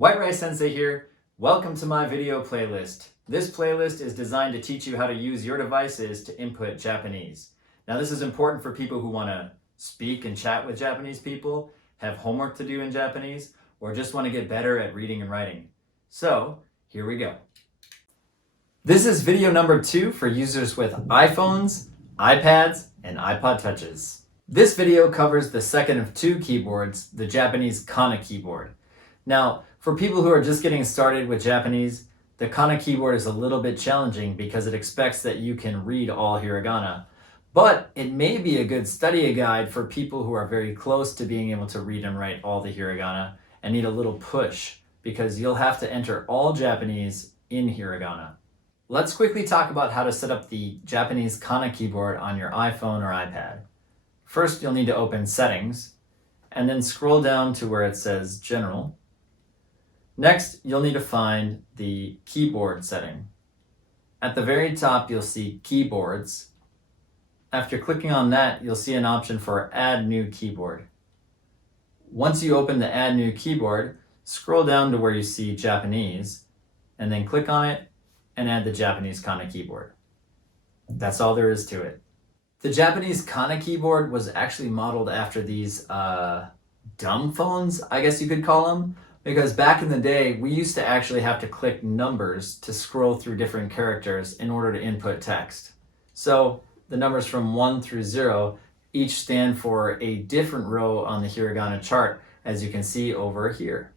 White Rice Sensei here. Welcome to my video playlist. This playlist is designed to teach you how to use your devices to input Japanese. Now this is important for people who want to speak and chat with Japanese people, have homework to do in Japanese, or just want to get better at reading and writing. So here we go. This is video number 2 for users with iPhones, iPads, and iPod Touches. This video covers the second of 2 keyboards, the Japanese Kana keyboard. Now, for people who are just getting started with Japanese, the Kana keyboard is a little bit challenging because it expects that you can read all hiragana. But it may be a good study guide for people who are very close to being able to read and write all the hiragana and need a little push because you'll have to enter all Japanese in hiragana. Let's quickly talk about how to set up the Japanese Kana keyboard on your iPhone or iPad. First, you'll need to open Settings and then scroll down to where it says General. Next, you'll need to find the keyboard setting. At the very top, you'll see Keyboards. After clicking on that, you'll see an option for Add New Keyboard. Once you open the Add New Keyboard, scroll down to where you see Japanese, and then click on it and add the Japanese Kana keyboard. That's all there is to it. The Japanese Kana keyboard was actually modeled after these dumb phones, I guess you could call them. Because back in the day, we used to actually have to click numbers to scroll through different characters in order to input text. So the numbers from 1 through 0 each stand for a different row on the hiragana chart, as you can see over here.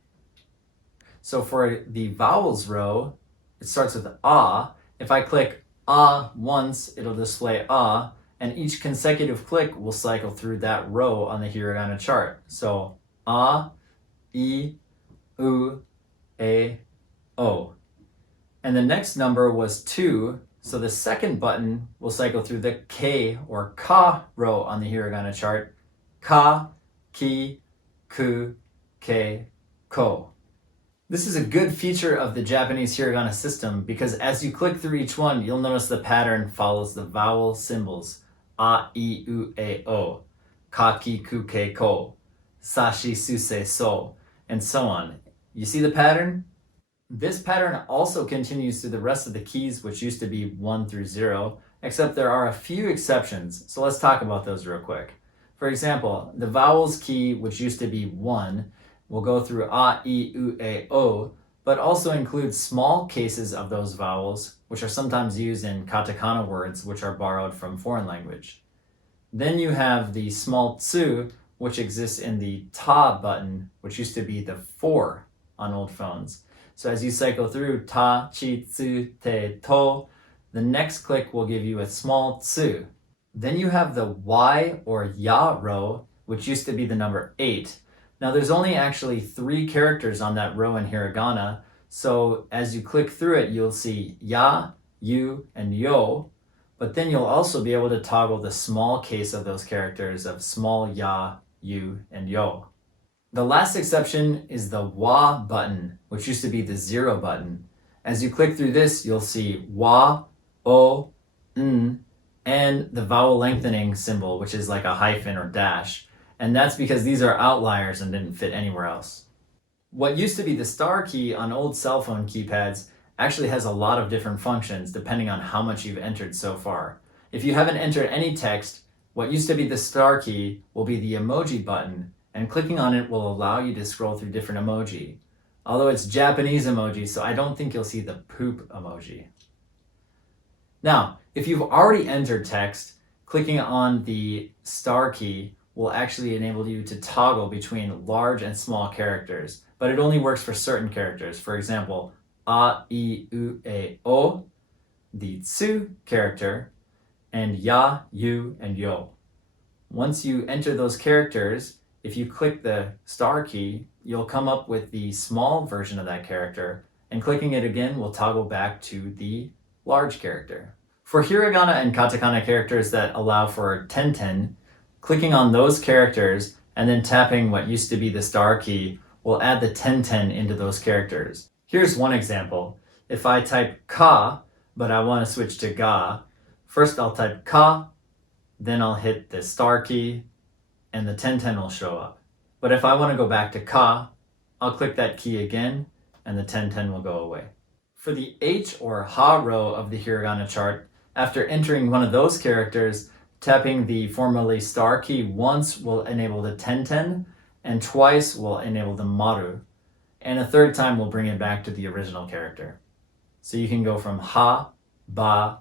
So for the vowels row, it starts with ah. If I click ah once, it'll display ah, and each consecutive click will cycle through that row on the hiragana chart. So ah, I, U, A, O. And the next number was 2, so the second button will cycle through the K or Ka row on the hiragana chart. Ka, Ki, Ku, Ke, Ko. This is a good feature of the Japanese hiragana system because as you click through each one, you'll notice the pattern follows the vowel symbols. A, I, U, A, O. Ka, Ki, Ku, Ke, Ko. Sa, Shi, Su, Se, So. And so on. You see the pattern? This pattern also continues through the rest of the keys, which used to be 1 through 0, except there are a few exceptions, so let's talk about those real quick. For example, the vowels key, which used to be 1, will go through A, I, U, A, O, but also includes small cases of those vowels, which are sometimes used in katakana words, which are borrowed from foreign language. Then you have the small tsu, which exists in the ta button, which used to be the 4 on old phones. So as you cycle through ta, chi, tsu, te, to, the next click will give you a small tsu. Then you have the y or ya row, which used to be the number 8. Now there's only actually 3 characters on that row in hiragana, so as you click through it, you'll see ya, yu, and yo, but then you'll also be able to toggle the small case of those characters of small ya, yu, and yo. The last exception is the wa button, which used to be the 0 button. As you click through this, you'll see wa, o, n, and the vowel lengthening symbol, which is like a hyphen or dash. And that's because these are outliers and didn't fit anywhere else. What used to be the star key on old cell phone keypads actually has a lot of different functions depending on how much you've entered so far. If you haven't entered any text, what used to be the star key will be the emoji button, and clicking on it will allow you to scroll through different emoji. Although it's Japanese emoji, so I don't think you'll see the poop emoji. Now, if you've already entered text, clicking on the star key will actually enable you to toggle between large and small characters, but it only works for certain characters. For example, A, I, U, A, O, the tsu character, and ya, yu, and yo. Once you enter those characters, if you click the star key, you'll come up with the small version of that character, and clicking it again will toggle back to the large character. For hiragana and katakana characters that allow for ten-ten, clicking on those characters and then tapping what used to be the star key will add the ten-ten into those characters. Here's one example. If I type ka, but I want to switch to ga, first I'll type ka, then I'll hit the star key, and the ten-ten will show up. But if I want to go back to ka, I'll click that key again, and the 10-10 will go away. For the H or Ha row of the hiragana chart, after entering one of those characters, tapping the formerly star key once will enable the 10-10, and twice will enable the maru, and a third time will bring it back to the original character. So you can go from Ha, Ba,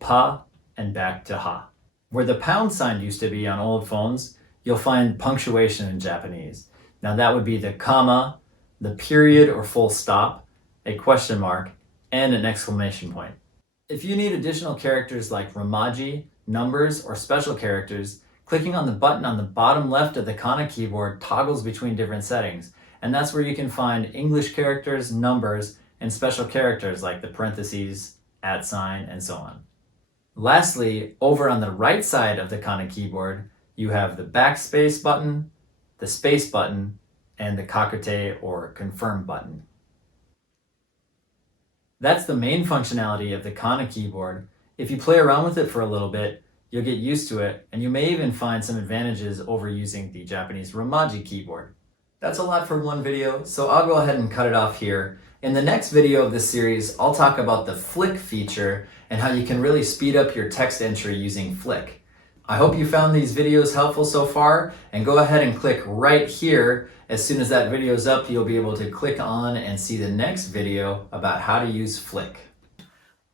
Pa, and back to Ha. Where the pound sign used to be on old phones, you'll find punctuation in Japanese. Now that would be the comma, the period or full stop, a question mark, and an exclamation point. If you need additional characters like romaji, numbers, or special characters, clicking on the button on the bottom left of the Kana keyboard toggles between different settings, and that's where you can find English characters, numbers, and special characters like the parentheses, @ sign, and so on. Lastly, over on the right side of the Kana keyboard, you have the backspace button, the space button, and the kakute or confirm button. That's the main functionality of the Kana keyboard. If you play around with it for a little bit, you'll get used to it, and you may even find some advantages over using the Japanese romaji keyboard. That's a lot for one video, so I'll go ahead and cut it off here. In the next video of this series, I'll talk about the flick feature and how you can really speed up your text entry using flick. I hope you found these videos helpful so far, and go ahead and click right here. As soon as that video is up, you'll be able to click on and see the next video about how to use flick.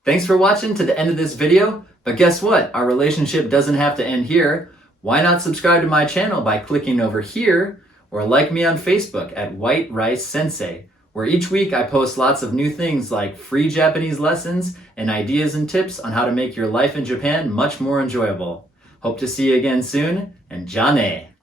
Thanks for watching to the end of this video, but guess what? Our relationship doesn't have to end here. Why not subscribe to my channel by clicking over here, or like me on Facebook at White Rice Sensei, where each week I post lots of new things like free Japanese lessons and ideas and tips on how to make your life in Japan much more enjoyable. Hope to see you again soon, and ja ne!